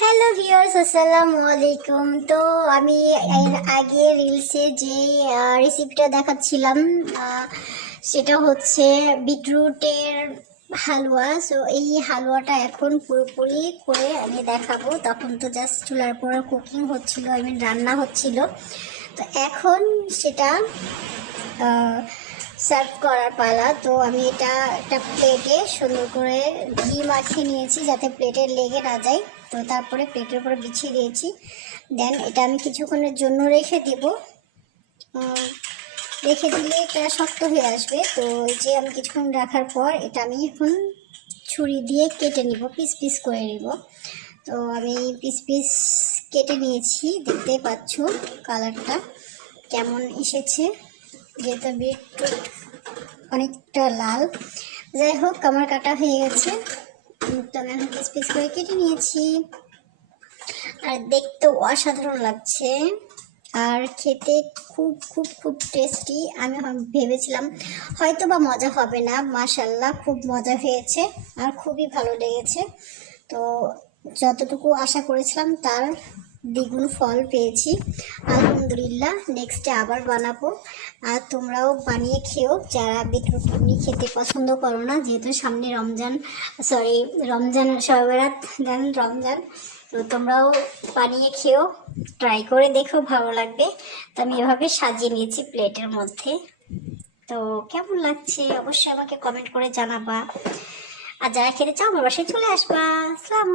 Hello viewers, আসসালামু আলাইকুম। তো আমি এর আগে রিলসে যে রেসিপিটা দেখাচ্ছিলাম, সেটা হচ্ছে বিটরুটের হালুয়া। সো এই হালুয়াটা এখন পুরোপুরি করে আমি দেখাবো। তখন তো জাস্ট চুলার পরে কুকিং হচ্ছিল, রান্না হচ্ছিল। তো এখন সেটা সার্ভ করার পালা। তো আমি এটা একটা প্লেটে সুন্দর করে ঘি মাখিয়ে নিয়েছি যাতে প্লেটে লেগে না যায়। তো তারপরে প্লেটের উপরে বিছিয়ে দিয়েছি। দেন এটা আমি কিছুক্ষণের জন্য রেখে দেব। রেখে দিলে এটা শক্ত হয়ে আসবে। তো এই যে আমি কিছুক্ষণ রাখার পর এটা আমি এখন ছুরি দিয়ে কেটে নিব, পিস পিস করে নিব। তো আমি পিস পিস কেটে নিয়েছি, দেখতে পাচ্ছ কালারটা কেমন এসেছে, যেহেতু বিটরুট অনেকটা লাল। যাই হোক, আমার কাটা হয়ে গেছে। তো আমি এখন পিস পিস করে কেটে নিয়েছি। আর দেখতেও অসাধারণ লাগছে, আর খেতে খুব খুব খুব টেস্টি। আমি ভেবেছিলাম হয়তো বা মজা হবে না, মাশাল্লাহ খুব মজা হয়েছে আর খুবই ভালো লেগেছে। তো যতটুকু আশা করেছিলাম তার দ্বিগুণ ফল পেয়েছি, আলহামদুলিল্লাহ। নেক্সটে আবার বানাবো। আর তোমরাও বানিয়ে খেও যারা বিটরুট এমনি খেতে পছন্দ করো না, যেহেতু সামনে রমজান, রমজান শবে বরাত, দেন রমজান। তো তোমরাও বানিয়ে খেও, ট্রাই করে দেখো, ভালো লাগবে। তো আমি এভাবে সাজিয়ে নিয়েছি প্লেটের মধ্যে। তো কেমন লাগছে অবশ্যই আমাকে কমেন্ট করে জানাবা। আর যারা খেতে চাও আমার বাসায় চলে আসবা। আসসালাম।